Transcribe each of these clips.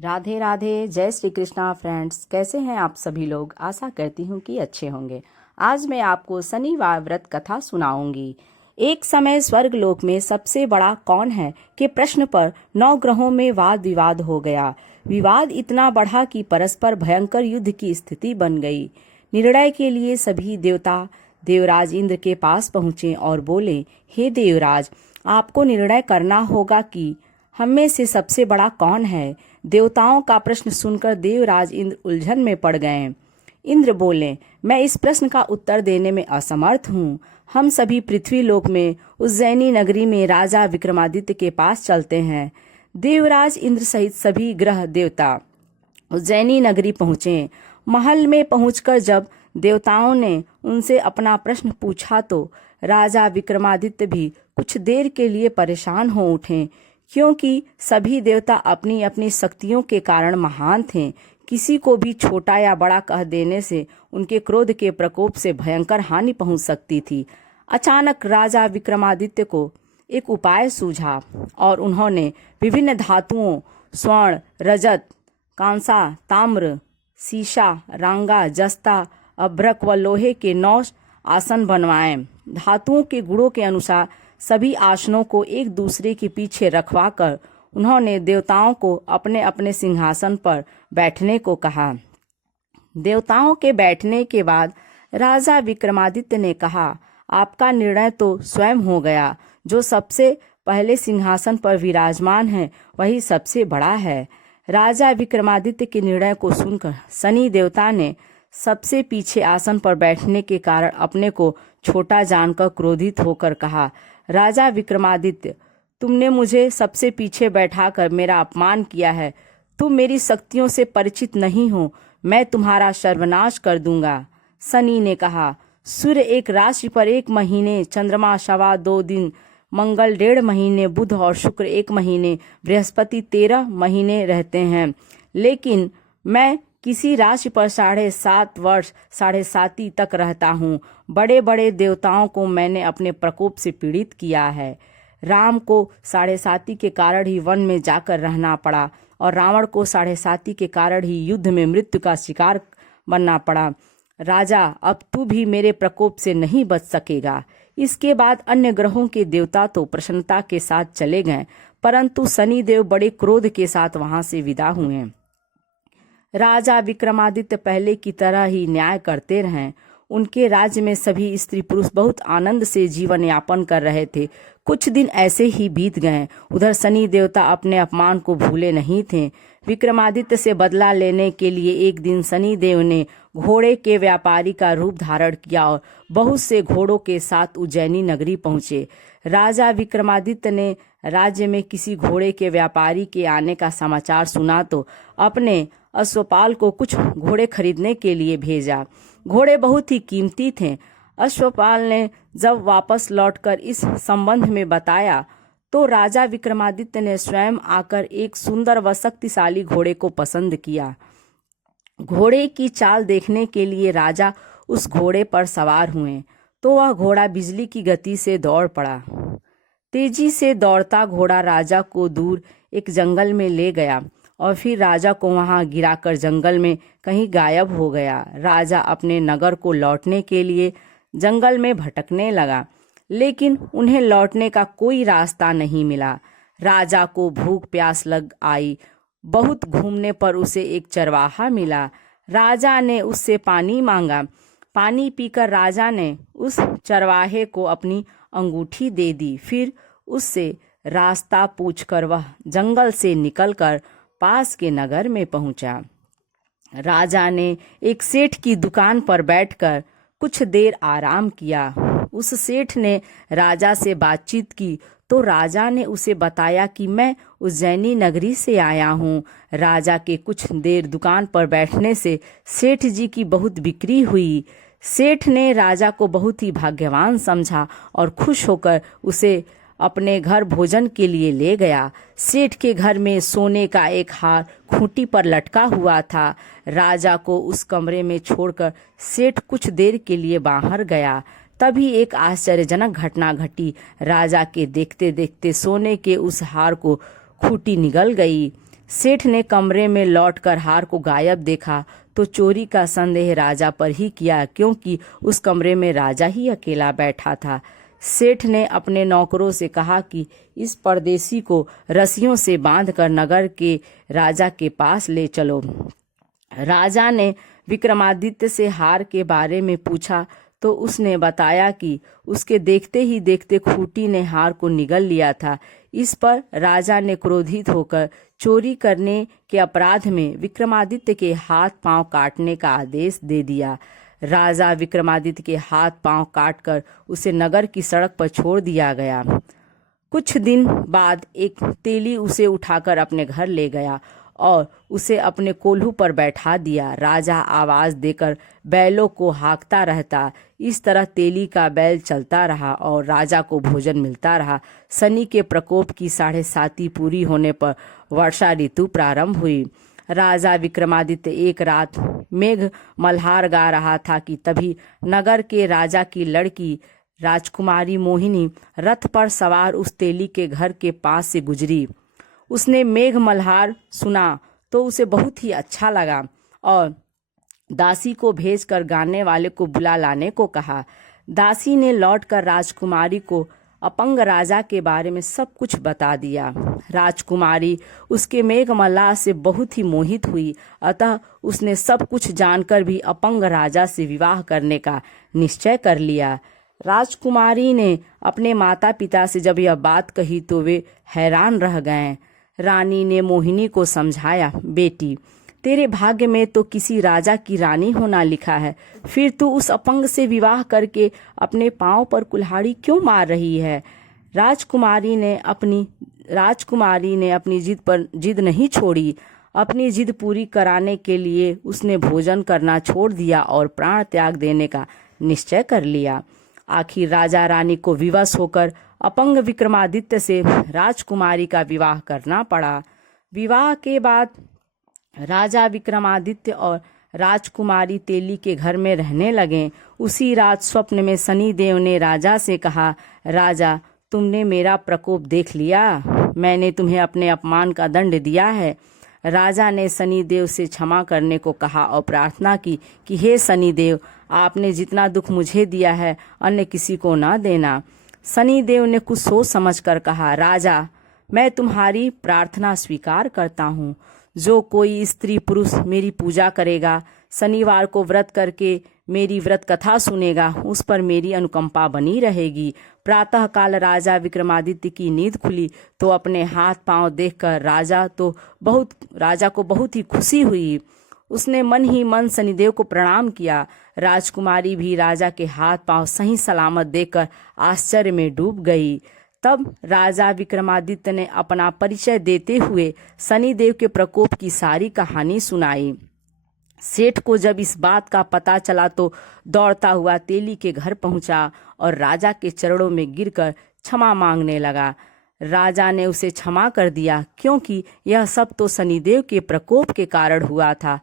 राधे राधे, जय श्री कृष्णा फ्रेंड्स। कैसे हैं आप सभी लोग? आशा करती हूँ कि अच्छे होंगे। आज मैं आपको शनिवार व्रत कथा सुनाऊंगी। एक समय स्वर्गलोक में सबसे बड़ा कौन है के प्रश्न पर 9 ग्रहों में वाद विवाद हो गया। विवाद इतना बढ़ा कि परस्पर भयंकर युद्ध की स्थिति बन गई। निर्णय के लिए सभी देवता देवराज इंद्र के पास पहुंचे और बोले, हे देवराज, आपको निर्णय करना होगा कि हम में से सबसे बड़ा कौन है। देवताओं का प्रश्न सुनकर देवराज इंद्र उलझन में पड़ गए। इंद्र बोले, मैं इस प्रश्न का उत्तर देने में असमर्थ हूँ। हम सभी पृथ्वी लोक में उज्जैनी नगरी में राजा विक्रमादित्य के पास चलते हैं। देवराज इंद्र सहित सभी ग्रह देवता उज्जैनी नगरी पहुँचे। महल में पहुंचकर जब देवताओं ने उनसे अपना प्रश्न पूछा तो राजा विक्रमादित्य भी कुछ देर के लिए परेशान हो उठे, क्योंकि सभी देवता अपनी अपनी शक्तियों के कारण महान थे। किसी को भी छोटा या बड़ा कह देने से उनके क्रोध के प्रकोप से भयंकर हानि पहुंच सकती थी। अचानक राजा विक्रमादित्य को एक उपाय सूझा और उन्होंने विभिन्न धातुओं स्वर्ण, रजत, कांसा, ताम्र, सीसा, रांगा, जस्ता, अभ्रक व लोहे के 9 आसन बनवाए। धातुओं के गुणों के अनुसार सभी आसनों को एक दूसरे के पीछे रखवाकर उन्होंने देवताओं को अपने अपने सिंहासन पर बैठने को कहा। देवताओं के बैठने के बाद राजा विक्रमादित्य ने कहा, आपका निर्णय तो स्वयं हो गया। जो सबसे पहले सिंहासन पर विराजमान है वही सबसे बड़ा है। राजा विक्रमादित्य के निर्णय को सुनकर शनि देवता ने सबसे पीछे आसन पर बैठने के कारण अपने को छोटा जानकर क्रोधित होकर कहा, राजा विक्रमादित्य, तुमने मुझे सबसे पीछे बैठाकर मेरा अपमान किया है। तुम मेरी शक्तियों से परिचित नहीं हो। मैं तुम्हारा सर्वनाश कर दूंगा। शनि ने कहा, सूर्य एक राशि पर 1 महीने, चंद्रमा 2.25 दिन, मंगल 1.5 महीने, बुध और शुक्र 1 महीने, बृहस्पति 13 महीने रहते हैं। लेकिन मैं किसी राशि पर 7.5 वर्ष 7.5 तक रहता हूँ। बड़े बड़े देवताओं को मैंने अपने प्रकोप से पीड़ित किया है। राम को 7.5 के कारण ही वन में जाकर रहना पड़ा और रावण को 7.5 के कारण ही युद्ध में मृत्यु का शिकार बनना पड़ा। राजा, अब तू भी मेरे प्रकोप से नहीं बच सकेगा। इसके बाद अन्य ग्रहों के देवता तो प्रसन्नता के साथ चले गए, परंतु शनिदेव बड़े क्रोध के साथ वहां से विदा हुए। राजा विक्रमादित्य पहले की तरह ही न्याय करते रहे। उनके राज्य में सभी स्त्री पुरुष बहुत आनंद से जीवन यापन कर रहे थे। कुछ दिन ऐसे ही बीत गए। उधर शनि देवता अपने अपमान को भूले नहीं थे। विक्रमादित्य से बदला लेने के लिए एक दिन शनि देव ने घोड़े के व्यापारी का रूप धारण किया और बहुत से घोड़ों के साथ उज्जैनी नगरी पहुंचे। राजा विक्रमादित्य ने राज्य में किसी घोड़े के व्यापारी के आने का समाचार सुना तो अपने अश्वपाल को कुछ घोड़े खरीदने के लिए भेजा। घोड़े बहुत ही कीमती थे। अश्वपाल ने जब वापस लौटकर इस संबंध में बताया तो राजा विक्रमादित्य ने स्वयं आकर एक सुंदर व शक्तिशाली घोड़े को पसंद किया। घोड़े की चाल देखने के लिए राजा उस घोड़े पर सवार हुए तो वह घोड़ा बिजली की गति से दौड़ पड़ा। तेजी से दौड़ता घोड़ा राजा को दूर एक जंगल में ले गया और फिर राजा को वहां गिराकर जंगल में कहीं गायब हो गया। राजा अपने नगर को लौटने के लिए जंगल में भटकने लगा, लेकिन उन्हें लौटने का कोई रास्ता नहीं मिला। राजा को भूख प्यास लग आई। बहुत घूमने पर उसे एक चरवाहा मिला। राजा ने उससे पानी मांगा। पानी पीकर राजा ने उस चरवाहे को अपनी अंगूठी दे दी। फिर उससे रास्ता पूछकर वह जंगल से निकलकर पास के नगर में पहुंचा। राजा ने एक सेठ की दुकान पर बैठकर कुछ देर आराम किया। उस सेठ ने राजा से बातचीत की तो राजा ने उसे बताया कि मैं उज्जैनी नगरी से आया हूँ। राजा के कुछ देर दुकान पर बैठने से सेठ जी की बहुत बिक्री हुई। सेठ ने राजा को बहुत ही भाग्यवान समझा और खुश होकर उसे अपने घर भोजन के लिए ले गया। सेठ के घर में सोने का एक हार खूंटी पर लटका हुआ था। राजा को उस कमरे में छोड़कर सेठ कुछ देर के लिए बाहर गया। तभी एक आश्चर्यजनक घटना घटी। राजा के देखते देखते सोने के उस हार को खूंटी निगल गई। सेठ ने कमरे में लौटकर हार को गायब देखा तो चोरी का संदेह राजा पर ही किया, क्योंकि उस कमरे में राजा ही अकेला बैठा था। सेठ ने अपने नौकरों से कहा कि इस परदेसी को रस्सियों से बांधकर नगर के राजा के पास ले चलो। राजा ने विक्रमादित्य से हार के बारे में पूछा तो उसने बताया कि उसके देखते ही देखते खूंटी ने हार को निगल लिया था। इस पर राजा ने क्रोधित होकर चोरी करने के अपराध में विक्रमादित्य के हाथ पांव काटने का आदेश दे दिया। राजा विक्रमादित्य के हाथ पांव काटकर उसे नगर की सड़क पर छोड़ दिया गया। कुछ दिन बाद एक तेली उसे उठाकर अपने घर ले गया और उसे अपने कोल्हू पर बैठा दिया। राजा आवाज देकर बैलों को हाँकता रहता। इस तरह तेली का बैल चलता रहा और राजा को भोजन मिलता रहा। शनि के प्रकोप की 7.5 पूरी होने पर वर्षा ऋतु प्रारंभ हुई। राजा विक्रमादित्य एक रात मेघ मल्हार गा रहा था कि तभी नगर के राजा की लड़की राजकुमारी मोहिनी रथ पर सवार उस तेली के घर के पास से गुजरी। उसने मेघ मल्हार सुना तो उसे बहुत ही अच्छा लगा और दासी को भेजकर गाने वाले को बुला लाने को कहा। दासी ने लौटकर राजकुमारी को अपंग राजा के बारे में सब कुछ बता दिया। राजकुमारी उसके मेघ मल्हार से बहुत ही मोहित हुई, अतः उसने सब कुछ जानकर भी अपंग राजा से विवाह करने का निश्चय कर लिया। राजकुमारी ने अपने माता पिता से जब यह बात कही तो वे हैरान रह गए। रानी ने मोहिनी को समझाया, बेटी तेरे भाग्य में तो किसी राजा की रानी होना लिखा है, फिर तू उस अपंग से विवाह करके अपने पांव पर कुल्हाड़ी क्यों मार रही है। राजकुमारी ने अपनी जिद नहीं छोड़ी। अपनी जिद पूरी कराने के लिए उसने भोजन करना छोड़ दिया और प्राण त्याग देने का निश्चय कर लिया। आखिर राजा रानी को विवश होकर अपंग विक्रमादित्य से राजकुमारी का विवाह करना पड़ा। विवाह के बाद राजा विक्रमादित्य और राजकुमारी तेली के घर में रहने लगे। उसी रात स्वप्न में शनिदेव ने राजा से कहा, राजा तुमने मेरा प्रकोप देख लिया, मैंने तुम्हें अपने अपमान का दंड दिया है। राजा ने शनिदेव से क्षमा करने को कहा और प्रार्थना की कि हे शनिदेव, आपने जितना दुख मुझे दिया है अन्य किसी को न देना। शनिदेव ने कुछ सोच समझकर कहा, राजा मैं तुम्हारी प्रार्थना स्वीकार करता हूँ। जो कोई स्त्री पुरुष मेरी पूजा करेगा, शनिवार को व्रत करके मेरी व्रत कथा सुनेगा, उस पर मेरी अनुकंपा बनी रहेगी। प्रातःकाल राजा विक्रमादित्य की नींद खुली तो अपने हाथ पांव देखकर राजा को बहुत ही खुशी हुई। उसने मन ही मन शनिदेव को प्रणाम किया। राजकुमारी भी राजा के हाथ पांव सही सलामत देखकर आश्चर्य में डूब गई। तब राजा विक्रमादित्य ने अपना परिचय देते हुए शनिदेव के प्रकोप की सारी कहानी सुनाई। सेठ को जब इस बात का पता चला तो दौड़ता हुआ तेली के घर पहुंचा और राजा के चरणों में गिरकर क्षमा मांगने लगा। राजा ने उसे क्षमा कर दिया, क्योंकि यह सब तो शनिदेव के प्रकोप के कारण हुआ था।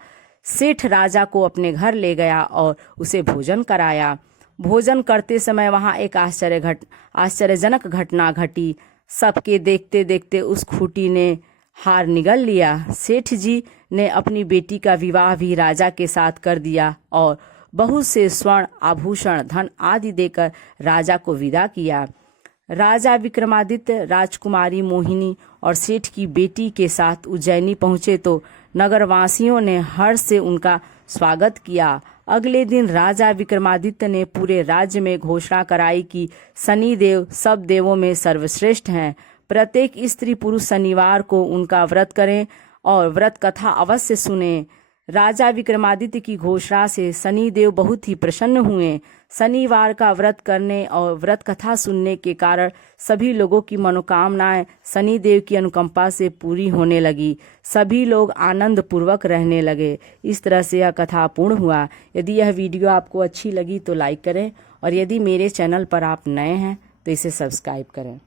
सेठ राजा को अपने घर ले गया और उसे भोजन कराया। भोजन करते समय वहां एक आश्चर्यजनक घटना घटी। सबके देखते देखते उस खूंटी ने हार निगल लिया। सेठ जी ने अपनी बेटी का विवाह भी राजा के साथ कर दिया और बहुत से स्वर्ण आभूषण धन आदि देकर राजा को विदा किया। राजा विक्रमादित्य राजकुमारी मोहिनी और सेठ की बेटी के साथ उज्जैनी पहुंचे तो नगरवासियों ने हर्ष से उनका स्वागत किया। अगले दिन राजा विक्रमादित्य ने पूरे राज्य में घोषणा कराई कि शनिदेव सब देवों में सर्वश्रेष्ठ हैं। प्रत्येक स्त्री पुरुष शनिवार को उनका व्रत करें और व्रत कथा अवश्य सुने। राजा विक्रमादित्य की घोषणा से शनिदेव बहुत ही प्रसन्न हुए। शनिवार का व्रत करने और व्रत कथा सुनने के कारण सभी लोगों की मनोकामनाएं शनिदेव की अनुकंपा से पूरी होने लगी। सभी लोग आनंद पूर्वक रहने लगे। इस तरह से यह कथा पूर्ण हुआ। यदि यह वीडियो आपको अच्छी लगी तो लाइक करें और यदि मेरे चैनल पर आप नए हैं तो इसे सब्सक्राइब करें।